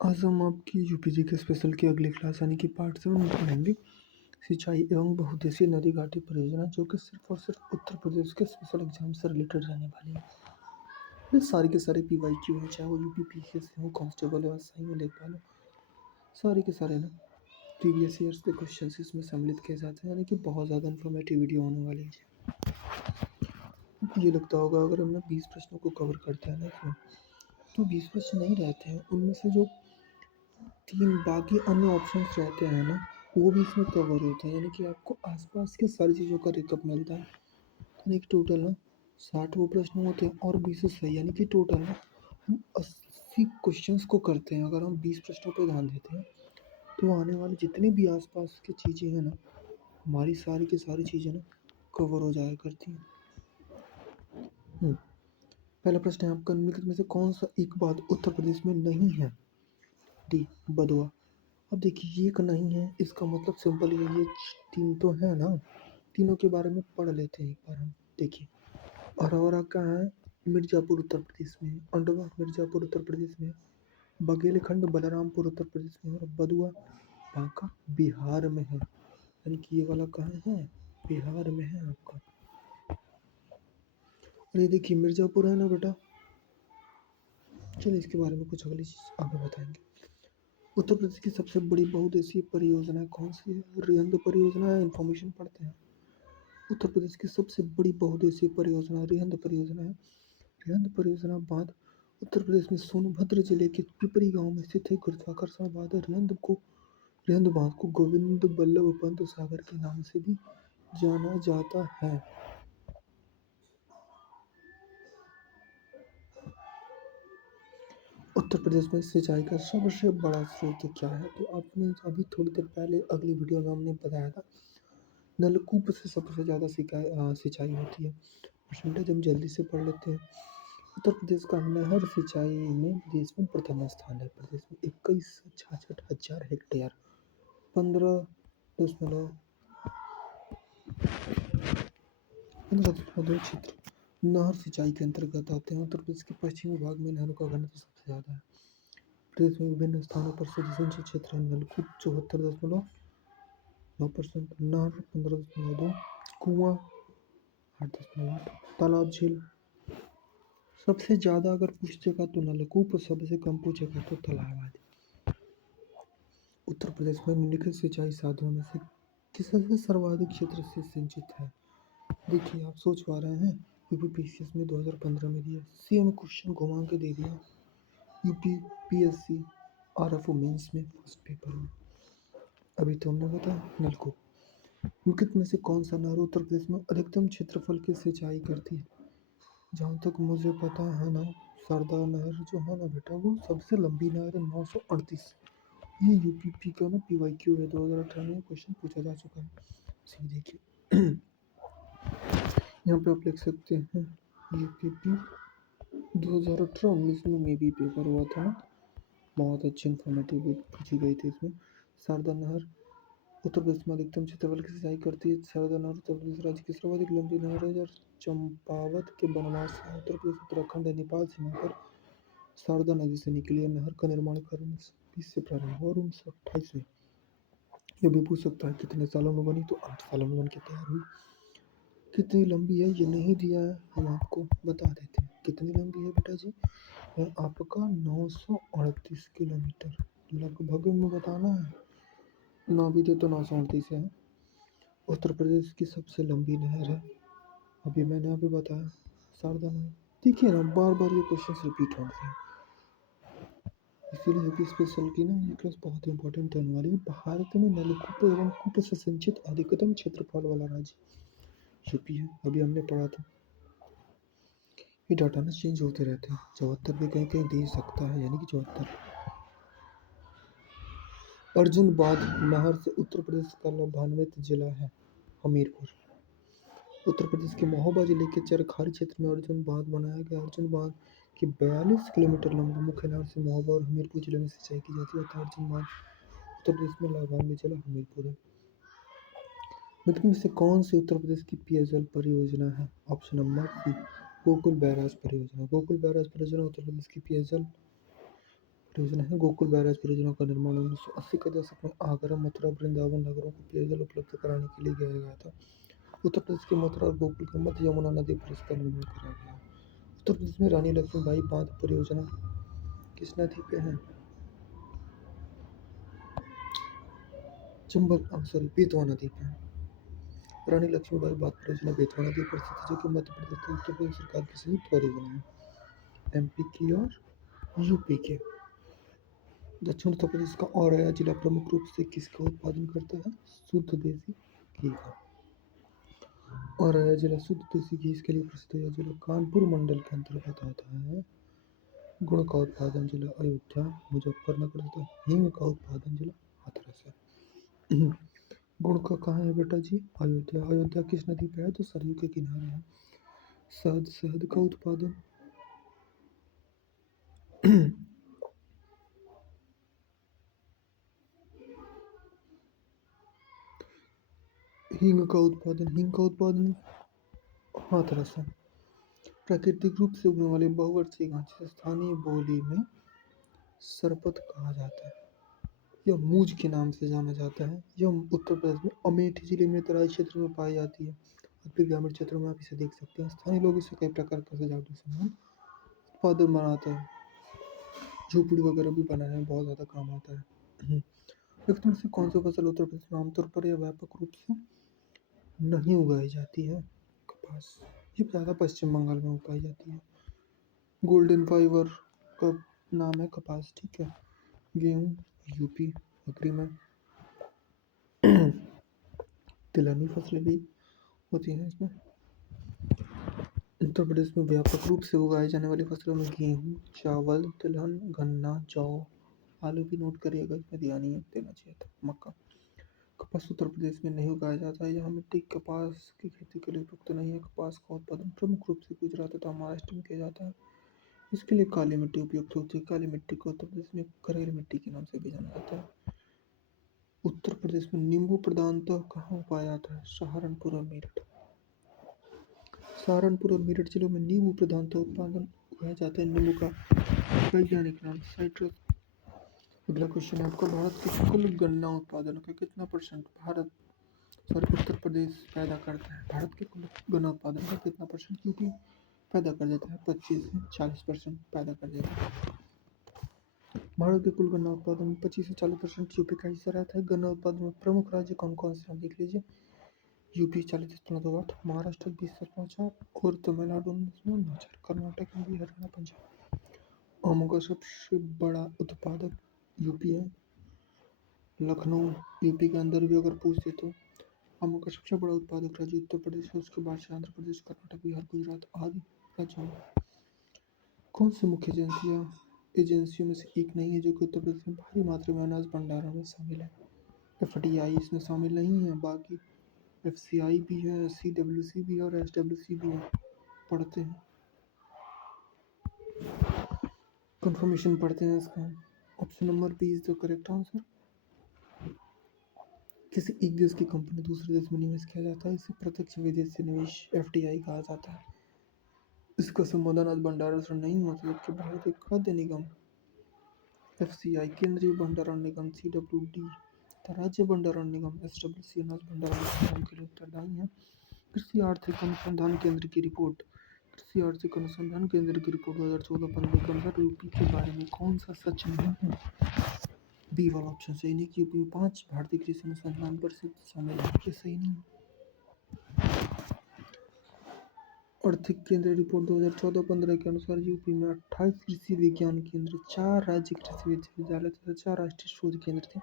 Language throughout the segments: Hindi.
आज हम आपकी यूपीजी के स्पेशल की अगली क्लास यानी कि पार्ट 7 में पढ़ेंगे सिंचाई एवं बहुउद्देशीय नदी घाटी परियोजना जो कि सिर्फ और सिर्फ उत्तर प्रदेश के स्पेशल एग्जाम से रिलेटेड रहने वाली है। ये सारे के सारे पीवाईक्यू हैं, चाहे वो यूपी पीसीएस हो, कांस्टेबल हो, एसआई हो, लेखपाल हो, सारे के सारे ना प्रीवियस ईयर्स के क्वेश्चन इसमें सम्मिलित किए जाते हैं, यानी कि बहुत ज़्यादा इन्फॉर्मेटिव वीडियो होने वाली है। आपको ये लगता होगा अगर हम 20 प्रश्नों को कवर करते हैं ना इसमें, तो 20 प्रश्न नहीं रहते हैं, उनमें से जो 3 बाकी अन्य ऑप्शंस रहते हैं ना, वो भी इसमें कवर होते हैं, यानी कि आपको आसपास के सारी चीज़ों का रेकअप मिलता है। तो एक टोटल ना 60 वो प्रश्न होते हैं और 20 सही, यानी कि टोटल ना हम 80 क्वेश्चंस को करते हैं। अगर हम 20 प्रश्नों पर ध्यान देते हैं तो आने वाले जितनी भी आसपास की चीज़ें हैं ना, हमारी सारी की सारी चीज़ें ना कवर हो जाया करती हैं। पहला प्रश्न है आपका, निम्नलिखित में से कौन सा एक बात उत्तर प्रदेश में नहीं है? डी बदुआ। अब देखिए ये एक नहीं है, इसका मतलब सिंपल ये 3 तो है ना, तीनों के बारे में पढ़ लेते हैं एक बार हम। देखिए अरौरा कहाँ है? मिर्ज़ापुर उत्तर प्रदेश में है। अंडवा मिर्ज़ापुर उत्तर प्रदेश में है। बघेलखंड बलरामपुर उत्तर प्रदेश में है। और बदुआ बांका बिहार में है। यानी कि ये वाला कहाँ है? बिहार में है आपका। और ये देखिए मिर्ज़ापुर है ना बेटा, चलिए इसके बारे में कुछ अगली चीज़ आगे बताएंगे। उत्तर प्रदेश की सबसे बड़ी बहुउद्देशीय परियोजना कौन सी है? रिहंद परियोजना है, इन्फॉर्मेशन पढ़ते हैं। उत्तर प्रदेश की सबसे बड़ी बहुउद्देशीय परियोजना रिहंद परियोजना है। रिहंद परियोजना बांध उत्तर प्रदेश में सोनभद्र जिले के पिपरी गांव में स्थित है। गुरुत्वाकर्षण बांध रिहंद बांध को गोविंद बल्लभ पंत सागर के नाम से भी जाना जाता है। उत्तर प्रदेश में सिंचाई का सबसे बड़ा स्रोत क्या है? तो आपने अभी थोड़ी देर पहले अगली वीडियो में हमने बताया था, नलकूप से सबसे ज़्यादा सिंचाई होती है। परसेंटेज हम जल्दी से पढ़ लेते हैं। उत्तर प्रदेश का नहर सिंचाई में देश में प्रथम स्थान है। प्रदेश में 21,66,000 हेक्टेयर 15.2 क्षेत्र नहर सिंचाई के अंतर्गत आते हैं। उत्तर प्रदेश के पश्चिमी भाग में नहरों का घनत्व सबसे ज़्यादा है। प्रदेश में विभिन्न स्थानों पर शुद्ध सिंचित क्षेत्र है। नलकूप 74.9%, नहर 15.2, कुआं 8.8, तालाब झील सबसे ज़्यादा अगर पूछेगा तो नलकूप, सबसे कम पूछेगा तो तालाब आदि। उत्तर प्रदेश में निम्नलिखित सिंचाई साधनों में से किससे सर्वाधिक क्षेत्र से सिंचित है? देखिए आप सोच पा रहे हैं, यूपीपीसीएस में 2015 में दिया, सेम क्वेश्चन घुमा के दे दिया यूपीपीएससी आरएफओ मेंस में फर्स्ट पेपर में। अभी तो हमने बताया नलकूप। निम्नलिखित में से कौन सा नहर उत्तर प्रदेश में अधिकतम क्षेत्रफल की सिंचाई करती है? जहाँ तक मुझे पता है ना, सरदार नहर जो है ना बेटा, वो सबसे लंबी नहर है, 938। ये यूपीपी का ना पीवाईक्यू है, 2018 में क्वेश्चन पूछा जा चुका है। सी देखिए यहाँ पे आप लिख सकते हैं यूपीपी 2018-19 में भी पेपर हुआ था, बहुत अच्छी इन्फॉर्मेटिव पूछी गई थी इसमें। शारदा नहर उत्तर प्रदेश में अधिकतम क्षेत्रफल की सिंचाई करती है। शारदा नहर उत्तर प्रदेश राज्य की सर्वाधिक लंबी नहर है और चंपावत के बनवास से उत्तर प्रदेश उत्तराखंड नेपाल सीमा पर शारदा नदी से निकली। नहर का निर्माण कार्य 1920 से प्रारंभ हुआ और 1928 में। ये भी पूछ सकता है कितने सालों में बनी, तो 8 सालों में बन के तैयार हुई। कितनी लंबी है ये नहीं दिया है, हम आपको बता देते हैं कितनी लंबी है बेटा जी, है आपका 938 किलोमीटर। लगभग में बताना है, ना भी दे तो 938 है। उत्तर प्रदेश की सबसे लंबी नहर है, अभी मैंने अभी बताया, शारदा नहर। देखिए ना बार बार ये क्वेश्चन रिपीट होते हैं, इसीलिए यूपी स्पेशल की ना ये क्लास बहुत इंपॉर्टेंट होने वाली है। भारत में नलकूप एवं कूप से सिंचित अधिकतम क्षेत्रफल वाला राज्य यूपी है, अभी हमने पढ़ा था। ये डाटा ना चेंज होते रहते हैं, 74 भी कहीं कहीं दे सकता है, यानी कि 74। अर्जुन बांध नहर से उत्तर प्रदेश का लाभान्वित जिला है हमीरपुर। उत्तर प्रदेश के महोबा जिले के चरखारी क्षेत्र में अर्जुन बांध बनाया गया। अर्जुन बांध की 42 किलोमीटर लंबी मुख्य नहर से महोबा और हमीरपुर जिले में सिंचाई की जाती है। अर्जुन बांध उत्तर प्रदेश में लाभान्वित जिला हमीरपुर है। निम्न में से कौन सी उत्तर प्रदेश की पेयजल परियोजना है? Option number C, Gokul barrage परियोजना। गोकुल बैराज परियोजना उत्तर प्रदेश की पेयजल परियोजना है। गोकुल बैराज परियोजना का निर्माण 1980 के दशक में आगरा, मथुरा, वृंदावन नगरों को पेयजल उपलब्ध कराने के लिए किया गया था। उत्तर प्रदेश के मथुरा और गोकुल के मध्य यमुना नदी पर इसका निर्माण करा गया। उत्तर प्रदेश में रानी लक्ष्मीबाई बांध परियोजना किस नदी पे है? बेतवा नदी पे है। रानी लक्ष्मीबाई बांध परियोजना बेतवा नदी पर स्थित है, जो कि मध्य प्रदेश और उत्तर प्रदेश सरकार की संयुक्त परियोजना है। एमपी की और यूपी के। दक्षिण उत्तर प्रदेश का औरैया जिला प्रमुख रूप से किसका उत्पादन करता है? शुद्ध देसी घी का। औरैया जिला शुद्ध देसी घी के लिए प्रसिद्ध है। यह जिला कानपुर मंडल के अंतर्गत आता है। गुड़ का उत्पादन जिला अयोध्या, मुजफ्फरनगर तथा हींग का उत्पादन जिला हाथरस है। गुड़ का कहाँ है बेटा जी? अयोध्या। अयोध्या किस नदी पे है? तो सरयू के किनारे है। शहद का उत्पादन हींग का उत्पादन हाथरस है। प्राकृतिक रूप से उगने वाले बहुवर्षीय घास जिसे स्थानीय बोली में सरपत कहा जाता है, यह मूज के नाम से जाना जाता है। यह उत्तर प्रदेश में अमेठी जिले में तराई क्षेत्र में पाई जाती है और फिर ग्रामीण क्षेत्रों में आप इसे देख सकते हैं। स्थानीय लोग इसे कई प्रकार का सजावटी सामान उत्पादन बनाते हैं। झोपड़ी वगैरह भी बनाने में बहुत ज़्यादा काम आता है। लेकिन से कौन सी फसल उत्तर प्रदेश में आमतौर पर या व्यापक रूप से नहीं उगाई जाती है? कपास। ये ज़्यादा पश्चिम बंगाल में उगाई जाती है। गोल्डन फाइबर का नाम है कपास, ठीक है। गेहूँ यूपी अग्री में। तिलहनी फसलें भी होती हैं इसमें। उत्तर प्रदेश में व्यापक रूप से उगाई जाने वाली फसलों में गेहूँ, चावल, तिलहन, गन्ना, जौ, आलू भी नोट करिएगा, इसमें ध्यान ही देना चाहिए था। मक्का। कपास उत्तर प्रदेश में नहीं उगाया जाता है। यहाँ मिट्टी कपास की खेती के लिए उपयुक्त नहीं है। कपास का उत्पादन प्रमुख रूप से गुजरात तथा महाराष्ट्र में किया जाता है। इसके लिए काली मिट्टी उपयुक्त होती है। काली मिट्टी को उत्तर प्रदेश में करेल मिट्टी के नाम से भी जाना जाता है। उत्तर प्रदेश में नींबू प्रधानतः कहाँ पाया जाता है? सहारनपुर और मेरठ। सहारनपुर और मेरठ जिलों में नींबू प्रधानतः उत्पादन उगाया जाता है। नींबू का वैज्ञानिक नाम साइट्रस। अगला क्वेश्चन है आपका, भारत के कुल गन्ना उत्पादन का कितना परसेंट उत्तर प्रदेश पैदा करता है? भारत के कुल गन्ना उत्पादन का कितना परसेंट यूपी पैदा कर देता है? 25 से 40% पैदा कर देता है। भारत के कुल गन्ना उत्पादन में 25 से 40% यूपी का हिस्सा रहता है। गन्ना उत्पादन में प्रमुख राज्य कौन कौन से हैं देख लीजिए। यूपी 40.28, महाराष्ट्र 20.4 और तमिलनाडु 19.4, कर्नाटक में भी, हरियाणा, पंजाब। आमों का सबसे बड़ा उत्पादक यूपी है। लखनऊ यूपी के अंदर भी अगर पूछते तो आमों का सबसे बड़ा उत्पादक राज्य उत्तर प्रदेश है। उसके बाद से आंध्र प्रदेश, कर्नाटक, बिहार, गुजरात आदि राज्यों में। कौन सी मुख्य एजेंसियों में से एक नहीं है जो कि उत्तर प्रदेश में भारी मात्रा में अनाज भंडारण में शामिल है? एफडीआई इसमें शामिल नहीं है, बाकी एफसीआई भी है, सीडब्ल्यूसी भी है और एसडब्ल्यूसी भी है। पढ़ते हैं, कंफर्मेशन पढ़ते हैं इसका। Option number B is the correct answer. किसी एक देश की कंपनी दूसरे देश में निवेश किया जाता है, इसे प्रत्यक्ष विदेशी निवेश एफडीआई कहा जाता है। इसका संबंध अनाज भंडारण से नहीं होता, जबकि भारतीय खाद्य निगम एफसीआई, केंद्रीय भंडारण निगम सीडब्ल्यूडी तथा राज्य भंडारण निगम एसडब्ल्यूसी अनाज भंडारण के लिए उत्तरदायी है। कृषि आर्थिक अनुसंधान केंद्र की रिपोर्ट 2014-15 के अनुसार यूपी के बारे में कौन सा सच नहीं है? बी वाला ऑप्शन सही नहीं कि यूपी में 5 भारतीय कृषि अनुसंधान परिषद शामिल है, ये सही नहीं। आर्थिक केंद्र रिपोर्ट 2014-15 के अनुसार यूपी में 28 कृषि विज्ञान केंद्र, 4 राज्य कृषि विश्वविद्यालय तथा 4 राष्ट्रीय शोध केंद्र थे।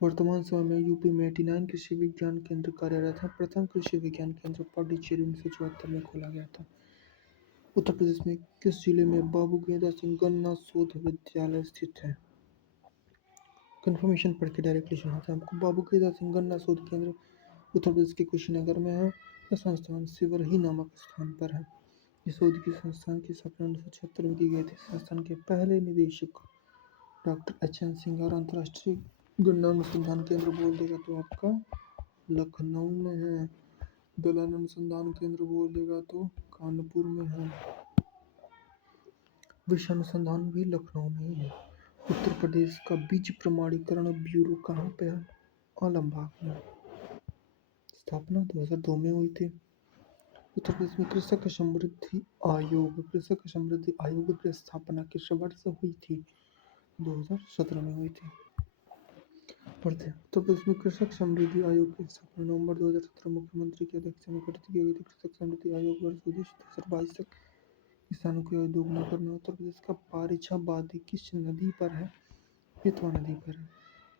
वर्तमान समय में यूपी में 89 कृषि विज्ञान केंद्र कार्यरत है। प्रथम कृषि विज्ञान केंद्र पांडिचेरी 1974 में खोला गया था। उत्तर प्रदेश में किस जिले में बाबू गेंदा सिंह गन्ना शोध विद्यालय स्थित है? कंफर्मेशन पढ़ के डायरेक्टली सुनाता है आपको। बाबू गेंदा सिंह गन्ना शोध केंद्र उत्तर प्रदेश के कुशीनगर में है। यह संस्थान सिवरही नामक स्थान पर है। इस शोध की संस्थान की स्थापना 1976 में की गई थी। संस्थान के पहले निदेशक डॉक्टर एच एन सिंह और अंतर्राष्ट्रीय गन्ना अनुसंधान केंद्र बोल देगा तो आपका लखनऊ में है। दलहन अनुसंधान केंद्र बोल देगा तो कानपुर में है। विश्व अनुसंधान भी लखनऊ में ही है। उत्तर प्रदेश का बीज प्रमाणीकरण ब्यूरो कहाँ पे है? आलमबाग में। स्थापना 2002 में हुई थी। उत्तर प्रदेश में कृषक समृद्धि आयोग की स्थापना किस वर्ष हुई थी? 2017 में हुई थी। पढ़ते हैं। उत्तर प्रदेश में कृषक समृद्धि आयोग की स्थापना नवंबर 2017 मुख्यमंत्री की अध्यक्षता में गठित की गई थी। कृषक समृद्धि आयोग वर्ष उद्देश्य 2022 तक किसानों की आय दोगुना करना। उत्तर प्रदेश का पारिछा बांध किस नदी पर है? बेतवा नदी पर है।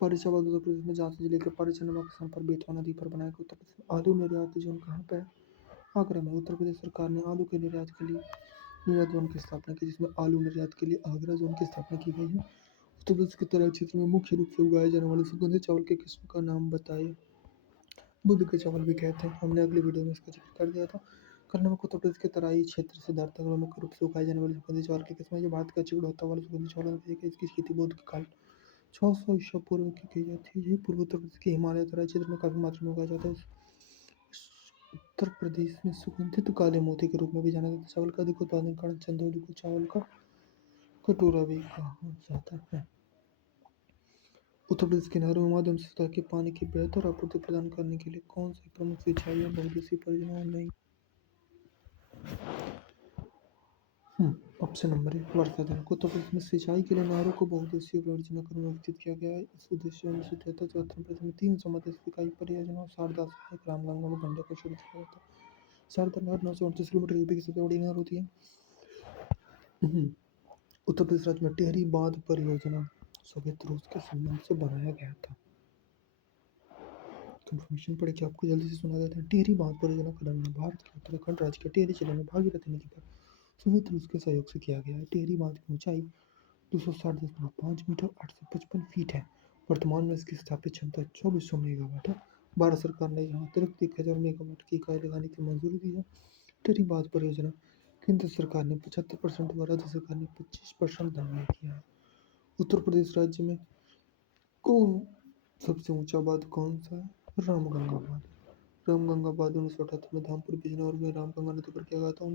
पारिछा बांध उत्तर प्रदेश में झांसी जिले के पारिछा नामक स्थान पर बेतवा नदी पर बनाया गया। उत्तर प्रदेश में आलू निर्यात जोन कहाँ पे है? आगरा में। उत्तर प्रदेश सरकार ने आलू के निर्यात के लिए निर्यात जोन की स्थापना की, जिसमें आलू निर्यात के लिए आगरा जोन की स्थापना की गई है। उत्तर प्रदेश के तराई क्षेत्र में मुख्य रूप से उगाए जाने वाले सुगंधित चावल के किस्म का नाम बताइए। बुध के चावल भी कहते हैं, हमने अगली वीडियो में इसका जिक्र कर दिया था। कर्नाटक उत्तर प्रदेश के तराई क्षेत्र सिद्धार्थ नगर में मुख्य रूप से उगाए जाने वाले सुगंधित चावल की किस्म है। ये भारत का अच्छी गुणवत्ता वाला सुगंधित चावल है। इसकी खेती बुद्ध के काल 600 ईसा पूर्व की गई जाती है। यही पूर्व उत्तर प्रदेश के हिमालय तराई क्षेत्र में काफी मात्रा में उगाया जाता है। उत्तर प्रदेश में सुगंधित काले मोती के रूप में भी जाना जाता है। चावल का अधिक उत्पादन के कारण चंदौली को चावल का कटोरा भी कहा जाता है। उत्तर प्रदेश के नहरों के माध्यम से सतह के पानी की बेहतर आपूर्ति प्रदान करने के लिए कौन सी प्रमुख सिंचाई या बहुउद्देशीय परियोजना नहीं? ऑप्शन नंबर 1 वर्षा जल। उत्तर प्रदेश में सिंचाई के लिए नहरों को बहुउद्देशीय परियोजना के रूप में विकसित किया गया है। इस उद्देश्य 1973 उत्तर प्रदेश में 3 समर्थन इकाई परियोजनाओं शारदा सहायक रामगंगा व गंडक को शुरू किया गया था। शारदा नहर 938 किलोमीटर यूपी की सबसे बड़ी नहर होती है। उत्तर प्रदेश राज्य में टिहरी बांध परियोजना सोवियत रूस के संबंध से बनाया गया था। कंफर्मेशन पढ़ के आपको जल्दी से सुना देते हैं। टिहरी बांध परियोजना का निर्माण भारत के उत्तराखंड राज्य के टिहरी जिले में भागीरथी नदी पर सोवियत रूस के सहयोग से किया गया है। टिहरी बांध की ऊंचाई 260.5 मीटर 855 फीट है। वर्तमान में इसकी स्थापित क्षमता 2400 मेगावाट है। भारत सरकार ने यहाँ अतिरिक्त 1000 मेगावाट की इकाई लगाने की मंजूरी दी है। टिहरी बांध परियोजना केंद्र सरकार ने 75% व राज्य सरकार ने 25% धन व्यय किया है। उत्तर प्रदेश राज्य में कौन सबसे ऊंचा बांध कौन सा है? रामगंगा बांध। रामगंगा बांध 1978 में धामपुर बिजनौर में रामगंगा नदी पर किया गया था।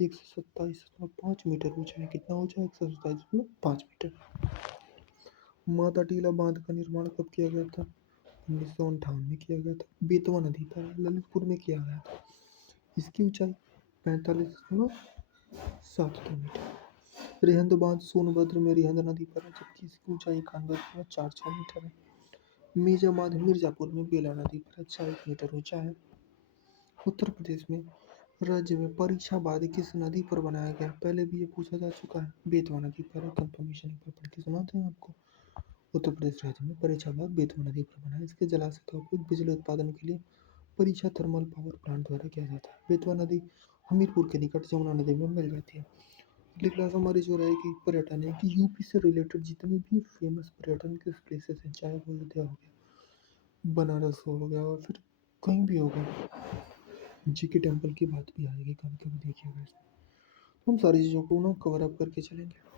127.5 मीटर ऊंचा है। कितना ऊंचा है? 127.5 मीटर। माता टीला बांध का निर्माण कब किया गया था? 1958 में किया गया था। बेतवा नदी पर ललितपुर में किया गया था। इसकी ऊंचाई 45.7 किलोमीटर। रिहंद बांध सोनभद्र में रिहंद नदी पर है, जबकि इसकी ऊंचाई 91.46 मीटर है। मेजा बांध मिर्जापुर में बेला नदी पर 40 मीटर ऊंचा है। उत्तर प्रदेश में राज्य में परीक्षा बांध किस नदी पर बनाया गया? पहले भी ये पूछा जा चुका है। बेतवा नदी पर है। कंफर्मेशन एक बार पढ़ के सुनाते हैं आपको। उत्तर प्रदेश राज्य में परीक्षा बांध बेतवा नदी पर बना है। इसके जलाशय का उपयोग बिजली उत्पादन के लिए परीक्षा थर्मल पावर प्लांट द्वारा किया जाता है। बेतवा नदी हमीरपुर के निकट जमुना नदी में मिल जाती है। अगली क्लास हमारी जो रहेगी पर्यटन है कि यूपी से रिलेटेड जितने भी फेमस पर्यटन के प्लेसेस हैं, चाहे वो अयोध्या हो गया, बनारस हो गया, और फिर कहीं भी हो गया, जीके टेम्पल की बात भी आएगी कभी कभी, देखिएगा इसमें। हम सारी चीज़ों को ना कवर अप करके चलेंगे।